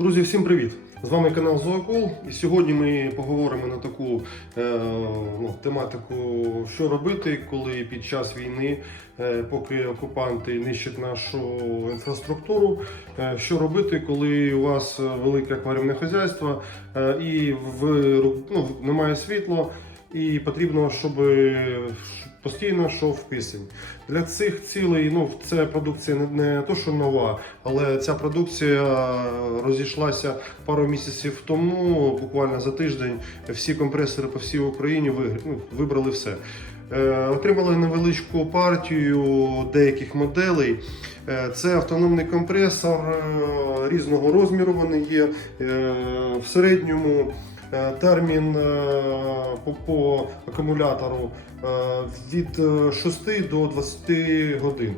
Друзі, всім привіт! З вами канал Зоокол. І сьогодні ми поговоримо на таку е, ну, тематику, що робити, коли під час війни, е, поки окупанти нищать нашу інфраструктуру, е, що робити, коли у вас велике акваріумне хазяйство е, і в, ну, немає світла, і потрібно, щоб постійно йшов кисень. Для цих цілей ну, це продукція не, то, що нова, але ця продукція розійшлася пару місяців тому, буквально за тиждень, всі компресори по всій Україні ну, вибрали все. Е, Отримали невеличку партію деяких моделей. Е, Це автономний компресор е, різного розміру. Вони є Е, в середньому. Е, Термін е, по, акумулятору е, від е, 6 до 20 годин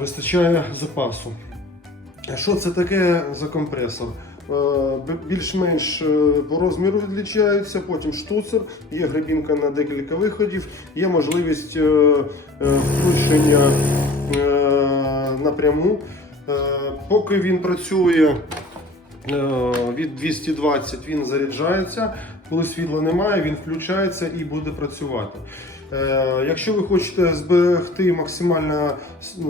вистачає запасу. Що це таке за компресор? Більш-менш по розміру відлічаються, потім штуцер, є гребінка на декілька виходів, є можливість включення напряму. Поки він працює від 220, він заряджається. Коли світла немає, він включається і буде працювати. Е, Якщо ви хочете зберегти максимально е,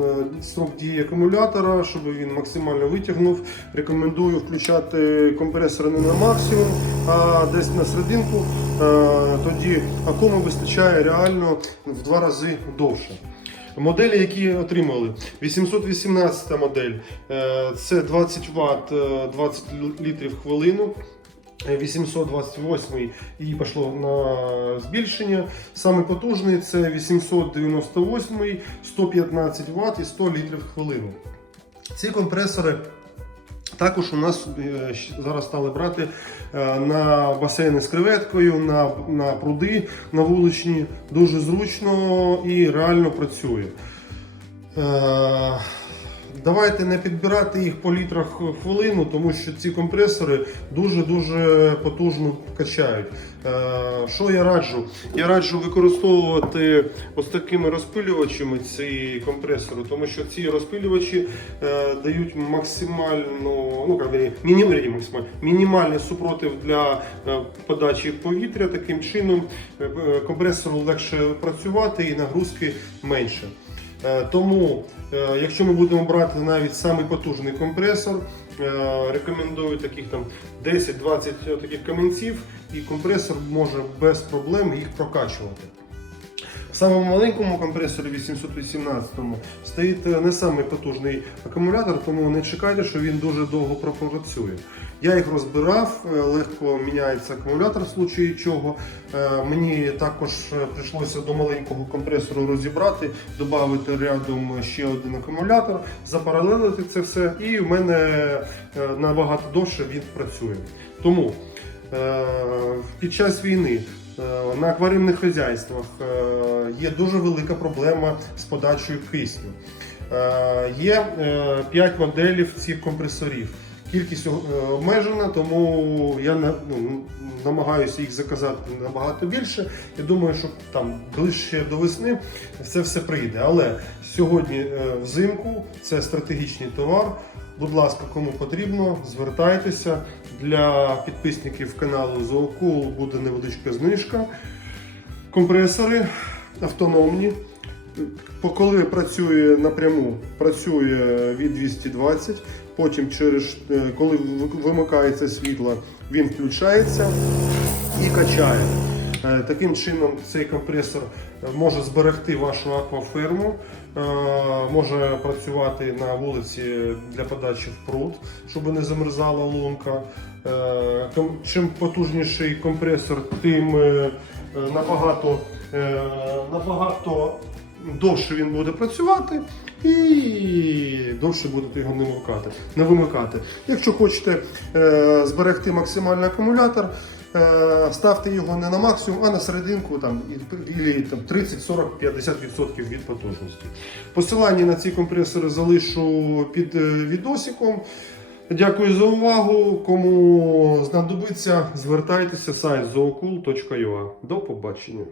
срок дії акумулятора, щоб він максимально витягнув, рекомендую включати компресори не на максимум, а десь на серединку. Е, Тоді акуму вистачає реально в два рази довше. Моделі, які отримали, 818 модель е, це 20 Вт, е, 20 літрів хвилину. 828 і пішло на збільшення. Саме потужний це 898, 115 Вт і 100 літрів хвилину. Ці компресори також у нас е, зараз стали брати е, на басейни з креветкою, на, на пруди на вуличні. Дуже зручно і реально працює. Давайте не підбирати їх по літрах хвилину, тому що ці компресори дуже-дуже потужно качають. Е, Що я раджу? Я раджу використовувати ось такими розпилювачами ці компресори, тому що ці розпилювачі е, дають максимальну, ну мінімальний, мінімальний супротив для е, подачі повітря. Таким чином компресору легше працювати і нагрузки менше. Е, Тому, е, якщо ми будемо брати навіть самий потужний компресор, е, рекомендую таких там 10-20 таких камінців, і компресор може без проблем їх прокачувати. В самому маленькому компресорі 818 стоїть е, не самий потужний акумулятор, тому не чекайте, що він дуже довго пропрацює. Я їх розбирав, е, легко міняється акумулятор в случаї чого. Е, Мені також прийшлося до маленького компресору розібрати, додати рядом ще один акумулятор, запаралелити це все, і в мене набагато довше він працює. Тому під час війни на акваріумних хазяйствах е, є дуже велика проблема з подачею кисню. Е, Є 5 моделів цих компресорів. Кількість е, обмежена, тому я ну, намагаюся їх заказати набагато більше. Я думаю, що там ближче до весни це все прийде. Але сьогодні е, взимку це стратегічний товар. Будь ласка, кому потрібно, звертайтеся. Для підписників каналу Зоокул буде невеличка знижка. Компресори автономні. Коли працює напряму, працює від 220, потім через е, коли вимикається світло, він включається і качає. Е, Таким чином цей компресор може зберегти вашу акваферму, е, може працювати на вулиці для подачі в пруд, щоб не замерзала лунка. Е, Чим потужніший компресор, тим набагато, набагато довше він буде працювати і довше будете його не вимикати. Не вимикати. Якщо хочете зберегти максимальний акумулятор, ставте його не на максимум, а на серединку там, і, там 30, 40, 50% від потужності. Посилання на ці компресори залишу під е, відосиком. Дякую за увагу. Кому знадобиться, звертайтеся сайт zookul.ua. До побачення.